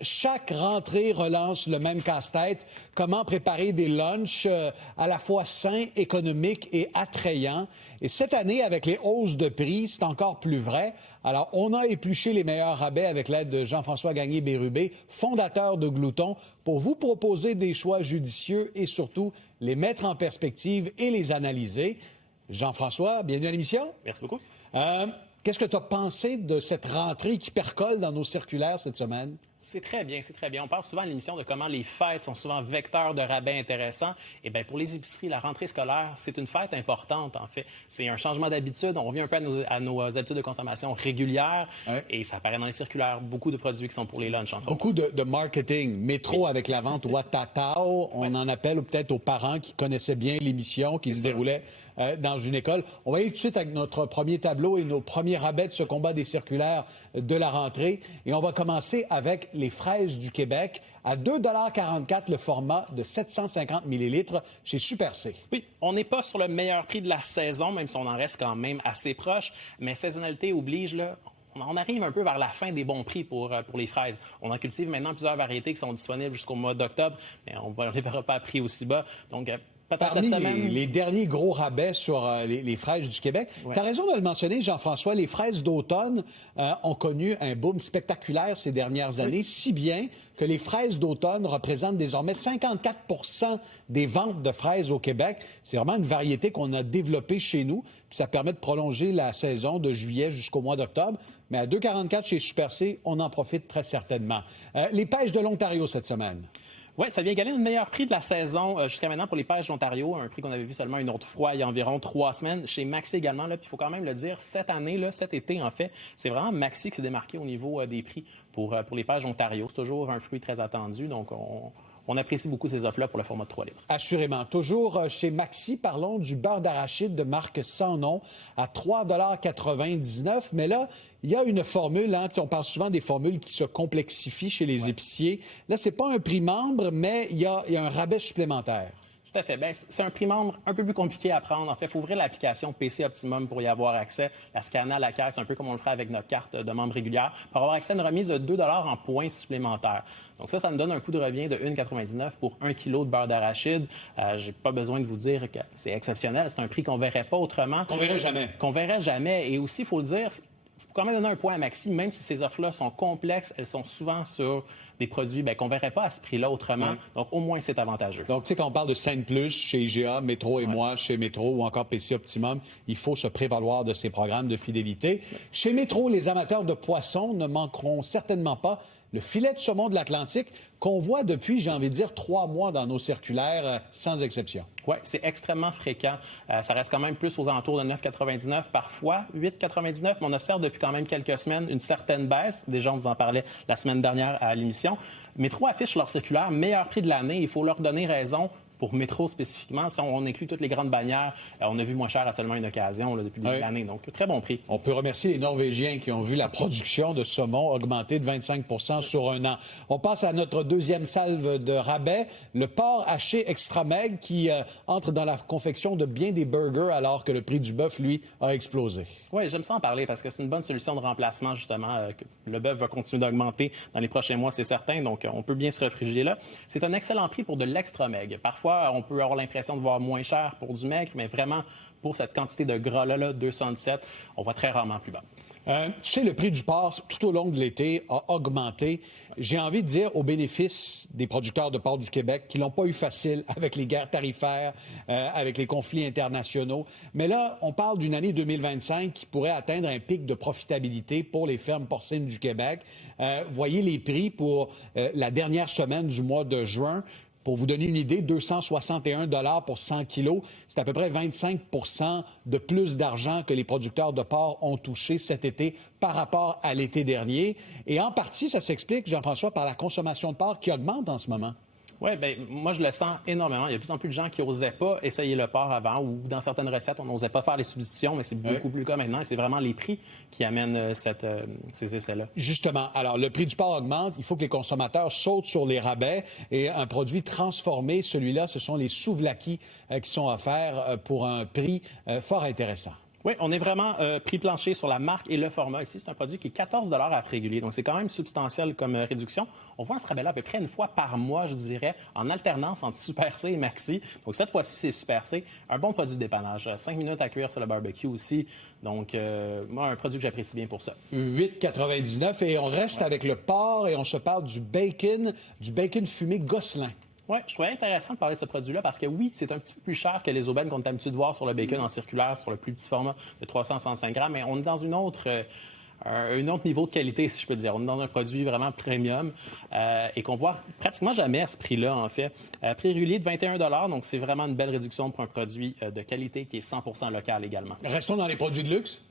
Chaque rentrée relance le même casse-tête. Comment préparer des lunchs à la fois sains, économiques et attrayants. Et cette année, avec les hausses de prix, c'est encore plus vrai. Alors, on a épluché les meilleurs rabais avec l'aide de Jean-François Gagné-Bérubé, fondateur de Glouton, pour vous proposer des choix judicieux et surtout les mettre en perspective et les analyser. Jean-François, bienvenue à l'émission. Merci beaucoup. Qu'est-ce que tu as pensé de cette rentrée qui percole dans nos circulaires cette semaine? C'est très bien, c'est très bien. On parle souvent à l'émission de comment les fêtes sont souvent vecteurs de rabais intéressants. Eh bien, pour les épiceries, la rentrée scolaire, c'est une fête importante, en fait. C'est un changement d'habitude. On revient un peu à nos habitudes de consommation régulières. Ouais. Et ça apparaît dans les circulaires. Beaucoup de produits qui sont pour les lunchs, entre autres. Beaucoup de marketing. Métro avec la vente Watatao. On en appelle peut-être aux parents qui connaissaient bien l'émission, qui se déroulait dans une école. On va aller tout de suite avec notre premier tableau et nos premiers rabais de ce combat des circulaires de la rentrée. Et on va commencer avec les fraises du Québec à 2,44 $ le format de 750 millilitres chez Super C. Oui, on n'est pas sur le meilleur prix de la saison, même si on en reste quand même assez proche. Mais saisonnalité oblige, là. On arrive un peu vers la fin des bons prix pour les fraises. On en cultive maintenant plusieurs variétés qui sont disponibles jusqu'au mois d'octobre, mais on ne les verra pas à prix aussi bas. Donc, parmi les derniers gros rabais sur les fraises du Québec. Ouais. Tu as raison de le mentionner, Jean-François, les fraises d'automne ont connu un boom spectaculaire ces dernières années, si bien que les fraises d'automne représentent désormais 54 % des ventes de fraises au Québec. C'est vraiment une variété qu'on a développée chez nous, puis ça permet de prolonger la saison de juillet jusqu'au mois d'octobre. Mais à 2,44 chez Super C, on en profite très certainement. Les pêches de l'Ontario cette semaine. Oui, ça vient égaler le meilleur prix de la saison jusqu'à maintenant pour les pêches d'Ontario, un prix qu'on avait vu seulement une autre fois il y a environ 3 semaines. Chez Maxi également, là, puis il faut quand même le dire, cette année, là, cet été en fait, c'est vraiment Maxi qui s'est démarqué au niveau des prix pour les pêches d'Ontario. C'est toujours un fruit très attendu, donc on apprécie beaucoup ces offres-là pour le format de 3 livres. Assurément. Toujours chez Maxi, parlons du beurre d'arachide de marque Sans Nom à 3,99 $. Mais là, il y a une formule, on parle souvent des formules qui se complexifient chez les épiciers. Là, c'est pas un prix membre, mais il y a un rabais supplémentaire. Tout à fait. Bien, c'est un prix membre un peu plus compliqué à prendre. En fait, il faut ouvrir l'application PC Optimum pour y avoir accès. La scanner à la caisse, un peu comme on le ferait avec notre carte de membre régulière, pour avoir accès à une remise de 2 $ en points supplémentaires. Donc ça nous donne un coût de revient de 1,99 pour 1 kg de beurre d'arachide. J'ai pas besoin de vous dire que c'est exceptionnel. C'est un prix qu'on verrait pas autrement. Qu'on verrait jamais. Qu'on verrait jamais. Et aussi, il faut le dire, il faut quand même donner un point à Maxi, même si ces offres-là sont complexes, elles sont souvent sur des produits qu'on ne verrait pas à ce prix-là autrement. Donc, au moins, c'est avantageux. Donc, tu sais, quand on parle de Scène Plus chez IGA, Métro et moi, chez Métro ou encore PC Optimum, il faut se prévaloir de ces programmes de fidélité. Chez Métro, les amateurs de poissons ne manqueront certainement pas le filet de saumon de l'Atlantique qu'on voit depuis, j'ai envie de dire, 3 mois dans nos circulaires, sans exception. Oui, c'est extrêmement fréquent. Ça reste quand même plus aux alentours de 9,99 parfois, 8,99, mais on observe depuis quand même quelques semaines une certaine baisse. Déjà, on vous en parlait la semaine dernière à l'émission. Métro affiche leur circulaire meilleur prix de l'année. Il faut leur donner raison. Pour Métro spécifiquement, si on inclut toutes les grandes bannières, on a vu moins cher à seulement une occasion là, depuis le début de l'année. Donc, très bon prix. On peut remercier les Norvégiens qui ont vu la production de saumon augmenter de 25 % sur un an. On passe à notre deuxième salve de rabais, le porc haché extra maigre qui entre dans la confection de bien des burgers alors que le prix du bœuf, lui, a explosé. Oui, j'aime ça en parler parce que c'est une bonne solution de remplacement, justement. Le bœuf va continuer d'augmenter dans les prochains mois, c'est certain. Donc, on peut bien se réfugier là. C'est un excellent prix pour de l'extra maigre. Parfois, on peut avoir l'impression de voir moins cher pour du maigre, mais vraiment, pour cette quantité de gras-là, 217, on voit très rarement plus bas. Tu sais, le prix du porc, tout au long de l'été, a augmenté. J'ai envie de dire au bénéfice des producteurs de porc du Québec qui l'ont pas eu facile avec les guerres tarifaires, avec les conflits internationaux. Mais là, on parle d'une année 2025 qui pourrait atteindre un pic de profitabilité pour les fermes porcines du Québec. Voyez les prix pour la dernière semaine du mois de juin. Pour vous donner une idée, 261 $ pour 100 kilos, c'est à peu près 25 % de plus d'argent que les producteurs de porc ont touché cet été par rapport à l'été dernier. Et en partie, ça s'explique, Jean-François, par la consommation de porc qui augmente en ce moment. Oui, bien, moi, je le sens énormément. Il y a de plus en plus de gens qui n'osaient pas essayer le porc avant ou dans certaines recettes, on n'osait pas faire les substitutions, mais c'est beaucoup plus le cas maintenant. Et c'est vraiment les prix qui amènent ces essais-là. Justement. Alors, le prix du porc augmente. Il faut que les consommateurs sautent sur les rabais. Et un produit transformé, celui-là, ce sont les souvlaki qui sont offerts pour un prix fort intéressant. Oui, on est vraiment prix plancher sur la marque et le format ici. C'est un produit qui est 14 à prix régulier, donc c'est quand même substantiel comme réduction. On voit ce rabais-là à peu près une fois par mois, je dirais, en alternance entre Super C et Maxi. Donc cette fois-ci, c'est Super C. Un bon produit de dépannage. 5 minutes à cuire sur le barbecue aussi. Donc, moi, un produit que j'apprécie bien pour ça. 8,99 et on reste avec le porc et on se parle du bacon fumé Gosselin. Oui, je trouvais intéressant de parler de ce produit-là parce que oui, c'est un petit peu plus cher que les aubaines qu'on est habitué de voir sur le bacon en circulaire, sur le plus petit format de 365 grammes, mais on est dans un autre niveau de qualité, si je peux dire. On est dans un produit vraiment premium et qu'on voit pratiquement jamais à ce prix-là, en fait. Prix régulier de 21 $, donc c'est vraiment une belle réduction pour un produit de qualité qui est 100% local également. Restons dans les produits de luxe.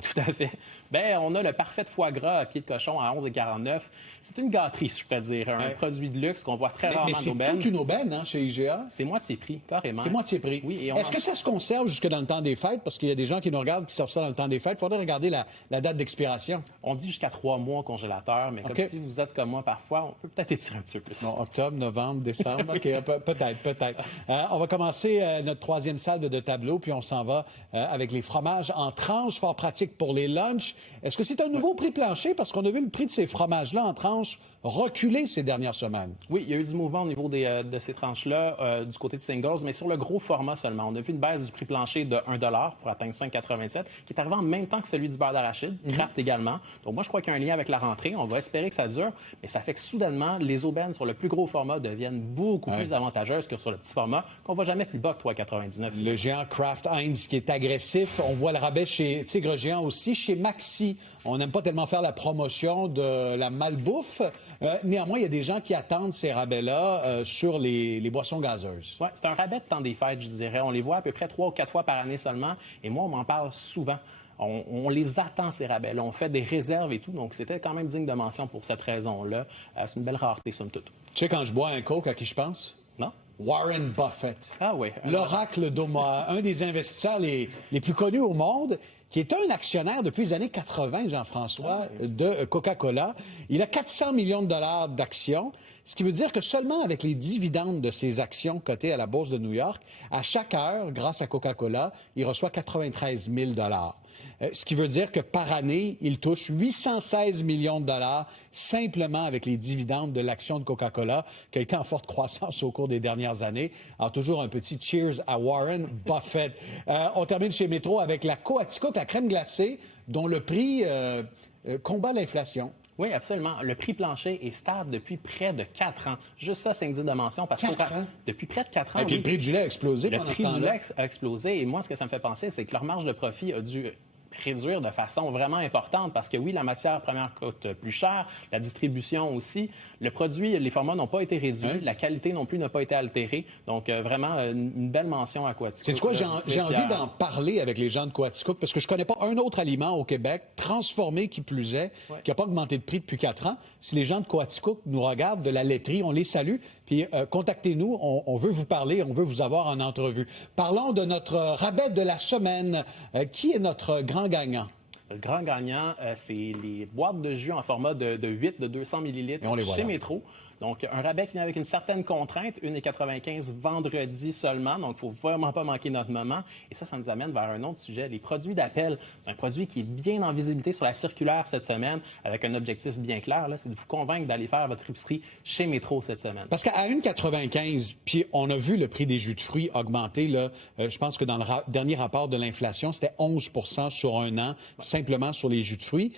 Tout à fait. Bien, on a le parfait foie gras à pied de cochon à 11,49. C'est une gâterie, si je peux dire. Un produit de luxe qu'on voit très rarement en aubaine. Mais c'est toute une aubaine chez IGA. C'est moitié prix, carrément. C'est moitié prix. Oui. Est-ce que ça se conserve jusque dans le temps des fêtes? Parce qu'il y a des gens qui nous regardent qui servent ça dans le temps des fêtes. Il faudrait regarder la date d'expiration. On dit jusqu'à 3 mois au congélateur, mais comme si vous êtes comme moi parfois, on peut peut-être étirer un petit peu plus. Non, octobre, novembre, décembre. OK, peut-être. On va commencer notre troisième salle de tableau, puis on s'en va avec les fromages en tranches, fort pratique pour les lunchs. Est-ce que c'est un nouveau prix plancher? Parce qu'on a vu le prix de ces fromages-là en tranches reculer ces dernières semaines. Oui, il y a eu du mouvement au niveau de ces tranches-là du côté de Singles, mais sur le gros format seulement. On a vu une baisse du prix plancher de 1 $ pour atteindre 5,87 qui est arrivé en même temps que celui du beurre d'arachide, Kraft également. Donc moi, je crois qu'il y a un lien avec la rentrée. On va espérer que ça dure, mais ça fait que soudainement, les aubaines sur le plus gros format deviennent beaucoup plus avantageuses que sur le petit format, qu'on ne voit jamais plus bas que 3,99. Le géant Kraft Heinz qui est agressif. On voit le rabais chez Tigre Géant aussi. Chez Maxi, on n'aime pas tellement faire la promotion de la malbouffe. Néanmoins, il y a des gens qui attendent ces rabais-là sur les boissons gazeuses. Oui, c'est un rabais de temps des fêtes, je dirais. On les voit à peu près 3 ou 4 fois par année seulement. Et moi, on m'en parle souvent. On les attend, ces rabais-là. On fait des réserves et tout. Donc, c'était quand même digne de mention pour cette raison-là. C'est une belle rareté, somme toute. Tu sais, quand je bois un Coke, à qui je pense? Non? Warren Buffett. Ah oui. L'oracle d'Omaha, un des investisseurs les plus connus au monde, qui est un actionnaire depuis les années 80, Jean-François, de Coca-Cola. Il a 400 millions de dollars d'actions, ce qui veut dire que seulement avec les dividendes de ses actions cotées à la Bourse de New York, à chaque heure, grâce à Coca-Cola, il reçoit 93 000 dollars. Ce qui veut dire que par année, il touche 816 millions de dollars simplement avec les dividendes de l'action de Coca-Cola, qui a été en forte croissance au cours des dernières années. Alors, toujours un petit cheers à Warren Buffett. On termine chez Métro avec la Coaticook, la crème glacée, dont le prix combat l'inflation. Oui, absolument. Le prix plancher est stable depuis près de 4 ans. Juste ça, c'est une digne de mention. Parce que depuis près de 4 ans, et puis le prix du lait a explosé pendant ce temps-là. Le prix du lait a explosé. Et moi, ce que ça me fait penser, c'est que leur marge de profit a dû réduire de façon vraiment importante parce que oui, la matière première coûte plus cher, la distribution aussi. Le produit, les formats n'ont pas été réduits, la qualité non plus n'a pas été altérée. Donc, vraiment, une belle mention à Coaticook. C'est quoi, j'ai envie d'en parler avec les gens de Coaticook parce que je connais pas un autre aliment au Québec, transformé qui plus est, qui n'a pas augmenté de prix depuis 4 ans. Si les gens de Coaticook nous regardent, de la laiterie, on les salue. Puis, contactez-nous, on veut vous parler, on veut vous avoir en entrevue. Parlons de notre rabais de la semaine. Qui est notre grand gagnant? Le grand gagnant, c'est les boîtes de jus en format de 8 de 200 ml chez Métro. Donc, un rabais qui vient avec une certaine contrainte, 1,95 vendredi seulement. Donc, il ne faut vraiment pas manquer notre moment. Et ça nous amène vers un autre sujet, les produits d'appel. Un produit qui est bien en visibilité sur la circulaire cette semaine, avec un objectif bien clair, là, c'est de vous convaincre d'aller faire votre épicerie chez Métro cette semaine. Parce qu'à 1,95, puis on a vu le prix des jus de fruits augmenter. Là, je pense que dans le dernier rapport de l'inflation, c'était 11 sur un an, simplement sur les jus de fruits.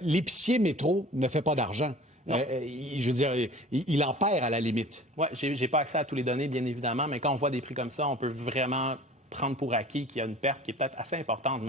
L'épicier Métro ne fait pas d'argent. Je veux dire, il en perd à la limite. Oui, j'ai pas accès à toutes les données, bien évidemment, mais quand on voit des prix comme ça, on peut vraiment prendre pour acquis qu'il y a une perte qui est peut-être assez importante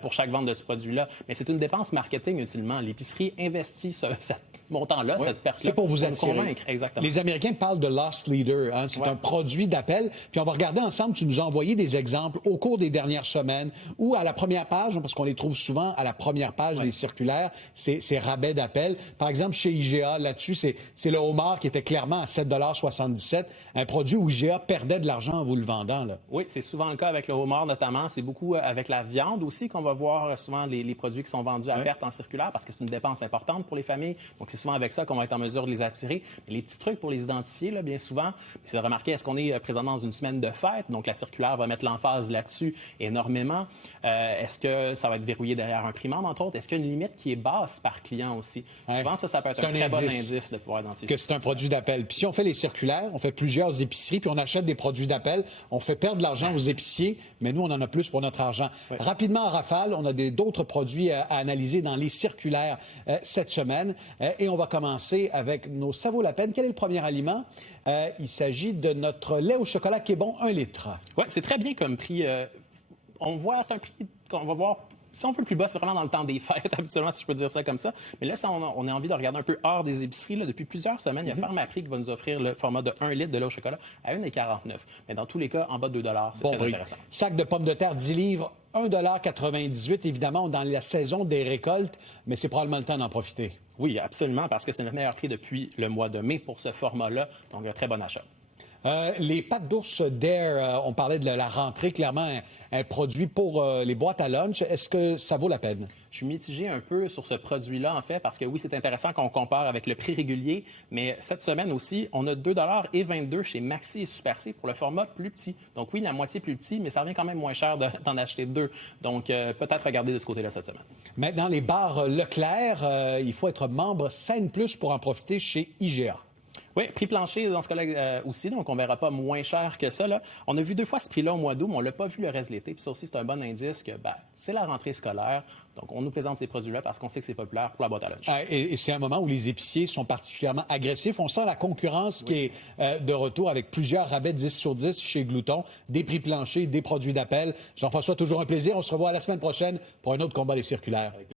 pour chaque vente de ce produit-là. Mais c'est une dépense marketing utilement. L'épicerie investit ce montant-là, cette perte-là. C'est pour vous attirer. Convaincre, exactement. Les Américains parlent de loss leader. Hein? C'est un produit d'appel. Puis on va regarder ensemble. Tu nous as envoyé des exemples au cours des dernières semaines ou à la première page, parce qu'on les trouve souvent à la première page des circulaires, ces rabais d'appel. Par exemple, chez IGA, là-dessus, c'est le homard qui était clairement à 7,77 $. Un produit où IGA perdait de l'argent en vous le vendant. Là. Oui, c'est souvent le cas avec le homard notamment. C'est beaucoup avec la viande aussi qu'on va voir souvent les produits qui sont vendus à perte en circulaire parce que c'est une dépense importante pour les familles. Donc, c'est souvent avec ça qu'on va être en mesure de les attirer. Mais les petits trucs pour les identifier, là, bien souvent, c'est de remarquer, est-ce qu'on est présentement dans une semaine de fête? Donc, la circulaire va mettre l'emphase là-dessus énormément. Est-ce que ça va être verrouillé derrière un imprimante, entre autres? Est-ce qu'il y a une limite qui est basse par client aussi? Souvent, ça peut être un très bon indice de pouvoir identifier. Que c'est un produit d'appel. Puis si on fait les circulaires, on fait plusieurs épiceries, puis on achète des produits d'appel, on fait perdre de l'argent aux épiciers, mais nous, on en a plus pour notre argent. Oui. Rapidement, en rafale, on a d'autres produits à analyser dans les circulaires cette semaine. Et on va commencer avec nos Ça vaut la peine. Quel est le premier aliment? Il s'agit de notre lait au chocolat qui est bon, 1 litre. Oui, c'est très bien comme prix. On voit, c'est un prix qu'on va voir. Si on veut le plus bas, c'est vraiment dans le temps des fêtes, habituellement, si je peux dire ça comme ça. Mais là, on a envie de regarder un peu hors des épiceries. Là, depuis plusieurs semaines, il y a Pharmaprix qui va nous offrir le format de 1 litre de lait au chocolat à 1,49 $. Mais dans tous les cas, en bas de 2 $, c'est très intéressant. Sac de pommes de terre 10 livres, 1,98 $. Évidemment, on est dans la saison des récoltes, mais c'est probablement le temps d'en profiter. Oui, absolument, parce que c'est le meilleur prix depuis le mois de mai pour ce format-là. Donc, un très bon achat. Les pâtes d'ours Dare, on parlait de la rentrée, clairement un produit pour les boîtes à lunch. Est-ce que ça vaut la peine? Je suis mitigé un peu sur ce produit-là, en fait, parce que oui, c'est intéressant qu'on compare avec le prix régulier, mais cette semaine aussi, on a 2,22 $ chez Maxi et Super C pour le format plus petit. Donc oui, la moitié plus petit, mais ça revient quand même moins cher d'en acheter 2. Donc peut-être regarder de ce côté-là cette semaine. Maintenant, les bars Leclerc, il faut être membre Scène Plus pour en profiter chez IGA. Oui, prix plancher dans ce cas-là aussi, donc on ne verra pas moins cher que ça. Là. On a vu 2 fois ce prix-là au mois d'août, mais on ne l'a pas vu le reste de l'été. Puis ça aussi, c'est un bon indice que c'est la rentrée scolaire. Donc, on nous présente ces produits-là parce qu'on sait que c'est populaire pour la boîte à lunch. Et c'est un moment où les épiciers sont particulièrement agressifs. On sent la concurrence qui est de retour avec plusieurs rabais 10 sur 10 chez Glouton, des prix planchers, des produits d'appel. Jean-François, toujours un plaisir. On se revoit la semaine prochaine pour un autre combat des circulaires.